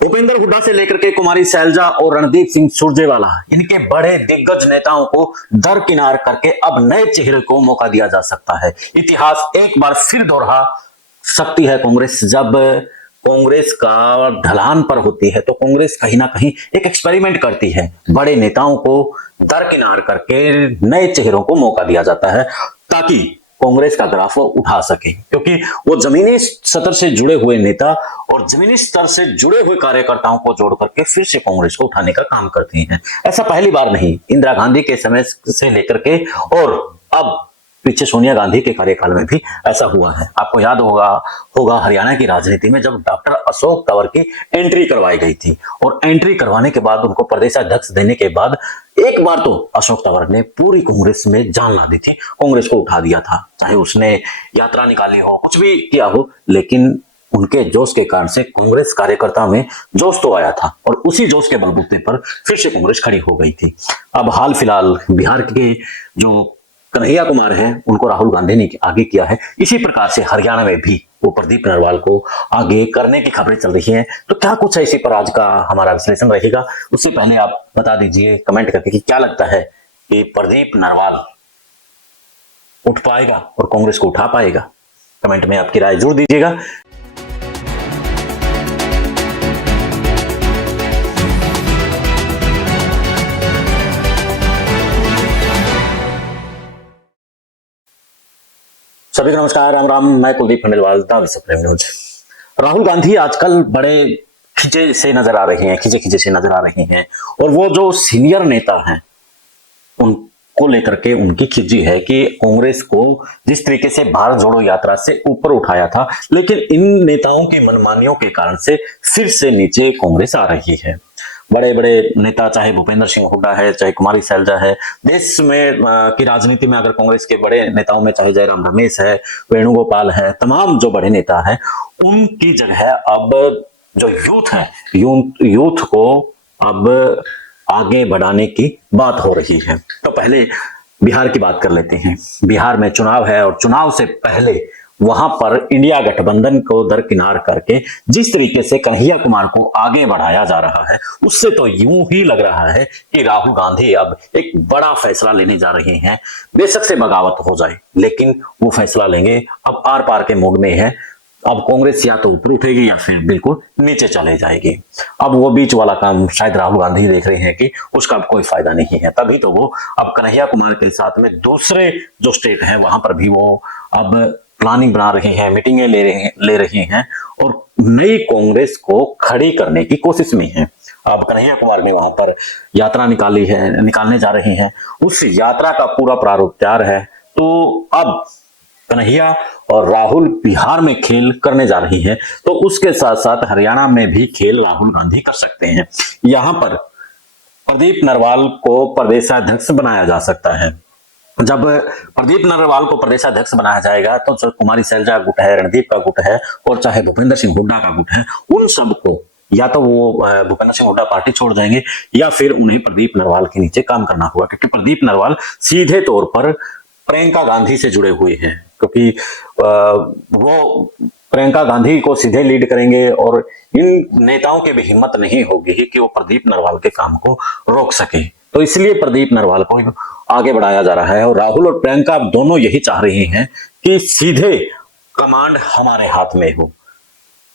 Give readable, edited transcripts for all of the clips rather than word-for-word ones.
भूपेंद्र हुड्डा से लेकर के कुमारी सैलजा और रणदीप सिंह सुरजेवाला, इनके बड़े दिग्गज नेताओं को दरकिनार करके अब नए चेहरे को मौका दिया जा सकता है। इतिहास एक बार फिर दोहरा सकती है कांग्रेस। जब कांग्रेस का ढलान पर होती है तो कांग्रेस कहीं ना कहीं एक एक्सपेरिमेंट करती है, बड़े नेताओं को दरकिनार करके नए चेहरों को मौका दिया जाता है ताकि कांग्रेस का ग्राफ वो उठा सके, क्योंकि वो जमीनी स्तर से जुड़े हुए नेता और जमीनी स्तर से जुड़े हुए कार्यकर्ताओं को जोड़ करके फिर से कांग्रेस को उठाने का काम करती हैं। ऐसा पहली बार नहीं, इंदिरा गांधी के समय से लेकर के और अब पीछे सोनिया गांधी के कार्यकाल में भी ऐसा हुआ है। आपको याद होगा हरियाणा की राजनीति में जब डॉक्टर अशोक तंवर की एंट्री करवाई गई थी और एंट्री करवाने के बाद उनको प्रदेशाध्यक्ष देने के बाद एक बार तो अशोक तंवर ने पूरी कांग्रेस में जान ला दी थी, कांग्रेस को उठा दिया था। चाहे उसने यात्रा निकाली हो, कुछ भी किया हो, लेकिन उनके जोश के कारण से कांग्रेस कार्यकर्ता में जोश तो आया था और उसी जोश के बलबूते पर फिर से कांग्रेस खड़ी हो गई थी। अब हाल फिलहाल बिहार के जो कन्हैया कुमार हैं उनको राहुल गांधी ने आगे किया है, इसी प्रकार से हरियाणा में भी वो प्रदीप नरवाल को आगे करने की खबरें चल रही हैं। तो क्या कुछ है इसी पर आज का हमारा विश्लेषण रहेगा। उससे पहले आप बता दीजिए कमेंट करके कि क्या लगता है कि प्रदीप नरवाल उठ पाएगा और कांग्रेस को उठा पाएगा। कमेंट में आपकी राय जरूर दीजिएगा। सभी को नमस्कार, राम राम। मैं कुलदीप खंडेलवाल, द विश्व प्रेम न्यूज। राहुल गांधी आजकल बड़े खिंचे से नजर आ रहे हैं, खिंचे से नजर आ रहे हैं और वो जो सीनियर नेता हैं उनको लेकर के उनकी खिंची है कि कांग्रेस को जिस तरीके से भारत जोड़ो यात्रा से ऊपर उठाया था, लेकिन इन नेताओं की मनमानियों के कारण से फिर से नीचे कांग्रेस आ रही है। बड़े बड़े नेता, चाहे भूपेंद्र सिंह हुड्डा है, चाहे कुमारी सैलजा है, देश में की राजनीति में अगर कांग्रेस के बड़े नेताओं में चाहे जयराम रमेश है, वेणुगोपाल है, तमाम जो बड़े नेता हैं उनकी जगह अब जो यूथ है, यूथ को अब आगे बढ़ाने की बात हो रही है। तो पहले बिहार की बात कर लेते हैं। बिहार में चुनाव है और चुनाव से पहले वहां पर इंडिया गठबंधन को दरकिनार करके जिस तरीके से कन्हैया कुमार को आगे बढ़ाया जा रहा है, उससे तो यूं ही लग रहा है कि राहुल गांधी अब एक बड़ा फैसला लेने जा रहे हैं। बेशक से बगावत हो जाए, लेकिन वो फैसला लेंगे। अब आर पार के मूड में है। अब कांग्रेस या तो ऊपर उठेगी या फिर बिल्कुल नीचे चले जाएगी। अब वो बीच वाला काम शायद राहुल गांधी देख रहे हैं कि उसका अब कोई फायदा नहीं है, तभी तो वो अब कन्हैया कुमार के साथ में दूसरे जो स्टेट हैं वहां पर भी वो अब प्लानिंग बना रहे हैं, मीटिंगें ले रहे हैं और नई कांग्रेस को खड़ी करने की कोशिश में है। अब कन्हैया कुमार ने वहां पर यात्रा निकालने जा रहे हैं। उस यात्रा का पूरा प्रारूप तैयार है। तो अब कन्हैया और राहुल बिहार में खेल करने जा रही है, तो उसके साथ साथ हरियाणा में भी खेल राहुल गांधी कर सकते हैं। यहां पर प्रदीप नरवाल को प्रदेशाध्यक्ष बनाया जा सकता है। जब प्रदीप नरवाल को प्रदेशाध्यक्ष बनाया जाएगा तो जो कुमारी सैलजा गुट है, रणदीप का गुट है और चाहे भूपेंद्र सिंह हुड्डा का गुट है, उन सबको या तो वो भूपेंद्र सिंह हुड्डा पार्टी छोड़ जाएंगे या फिर उन्हें प्रदीप नरवाल के नीचे काम करना होगा, क्योंकि प्रदीप नरवाल सीधे तौर पर प्रियंका गांधी से जुड़े हुए हैं, क्योंकि वो प्रियंका गांधी को सीधे लीड करेंगे और इन नेताओं की भी हिम्मत नहीं होगी कि वो प्रदीप नरवाल के काम को रोक सके। तो इसलिए प्रदीप नरवाल को आगे बढ़ाया जा रहा है और राहुल और प्रियंका दोनों यही चाह रहे हैं कि सीधे कमांड हमारे हाथ में हो।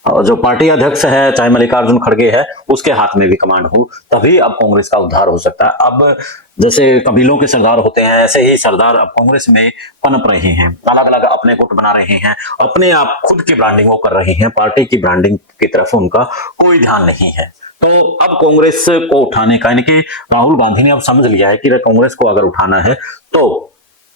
और जो पार्टी अध्यक्ष है, चाहे मल्लिकार्जुन खड़गे है, उसके हाथ में भी कमांड हो, तभी अब कांग्रेस का उद्धार हो सकता है। अब जैसे कबीलों के सरदार होते हैं, ऐसे ही सरदार अब कांग्रेस में पनप रहे हैं, अलग अलग अपने गुट बना रहे हैं, अपने आप खुद की ब्रांडिंग वो कर रहे हैं, पार्टी की ब्रांडिंग की तरफ उनका कोई ध्यान नहीं है। तो अब कांग्रेस को उठाने का, यानी कि राहुल गांधी ने अब समझ लिया है कि कांग्रेस को अगर उठाना है तो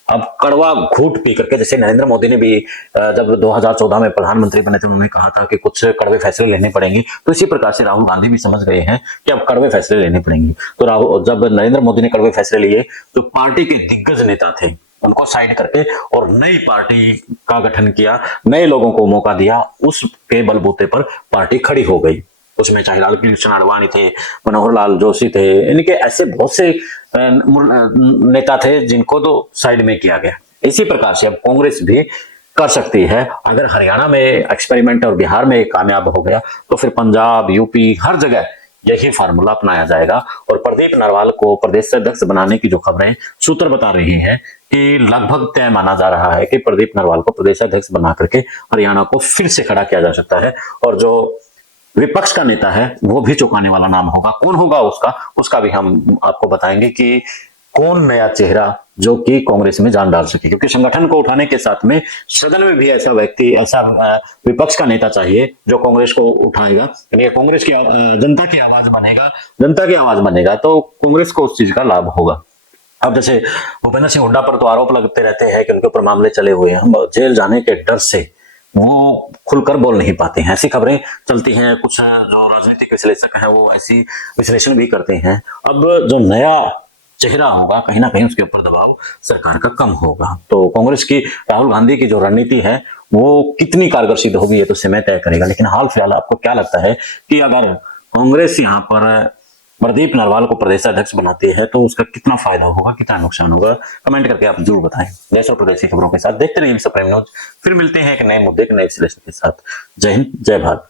अब कड़वा घूंट पी करके, जैसे नरेंद्र मोदी ने भी जब 2014 में प्रधानमंत्री बने थे उन्होंने कहा था कि कुछ कड़वे फैसले लेने पड़ेंगे, तो इसी प्रकार से राहुल गांधी भी समझ गए हैं कि अब कड़वे फैसले लेने पड़ेंगे। तो राहुल, जब नरेंद्र मोदी ने कड़वे फैसले लिए तो पार्टी के दिग्गज नेता थे उनको साइड करके और नई पार्टी का गठन किया, नए लोगों को मौका दिया, उसके बलबूते पर पार्टी खड़ी हो गई। उसमें चाहे लाल कृष्ण आडवाणी थे, मनोहर लाल जोशी थे, इनके ऐसे बहुत से नेता थे जिनको तो साइड में किया गया। इसी प्रकार से अब कांग्रेस भी कर सकती है। अगर हरियाणा में एक्सपेरिमेंट और बिहार में कामयाब हो गया तो फिर पंजाब, यूपी, हर जगह यही फार्मूला अपनाया जाएगा। और प्रदीप नरवाल को प्रदेश अध्यक्ष बनाने की जो खबरें सूत्र बता रही हैं कि लगभग तय माना जा रहा है कि प्रदीप नरवाल को प्रदेश अध्यक्ष बना करके हरियाणा को फिर से खड़ा किया जा सकता है। और जो विपक्ष का नेता है वो भी चौंकाने वाला नाम होगा। कौन होगा उसका भी हम आपको बताएंगे कि कौन नया चेहरा जो कि कांग्रेस में जान डाल सके, क्योंकि संगठन को उठाने के साथ में सदन में भी ऐसा व्यक्ति, ऐसा विपक्ष का नेता चाहिए जो कांग्रेस को उठाएगा। यानी कांग्रेस की जनता की आवाज बनेगा, जनता की आवाज बनेगा तो कांग्रेस को उस चीज का लाभ होगा। अब जैसे भूपेंद्र सिंह हुड्डा पर तो आरोप लगते रहते हैं कि उनके ऊपर मामले चले हुए हैं, हम जेल जाने के डर से वो खुलकर बोल नहीं पाते हैं, ऐसी खबरें चलती हैं। कुछ जो राजनीतिक विश्लेषक हैं वो ऐसी विश्लेषण भी करते हैं। अब जो नया चेहरा होगा कहीं ना कहीं उसके ऊपर दबाव सरकार का कम होगा। तो कांग्रेस की, राहुल गांधी की जो रणनीति है वो कितनी कारगर सिद्ध होगी ये तो समय तय करेगा। लेकिन हाल फिलहाल आपको क्या लगता है कि अगर कांग्रेस यहाँ पर प्रदीप नरवाल को प्रदेश अध्यक्ष बनाती है तो उसका कितना फायदा होगा, कितना नुकसान होगा? कमेंट करके आप जरूर बताएं। देश और प्रदेश की खबरों के साथ देखते रहिए सुप्रीम न्यूज। फिर मिलते हैं एक नए मुद्दे के नए विश्लेषण के साथ। जय हिंद, जय भारत।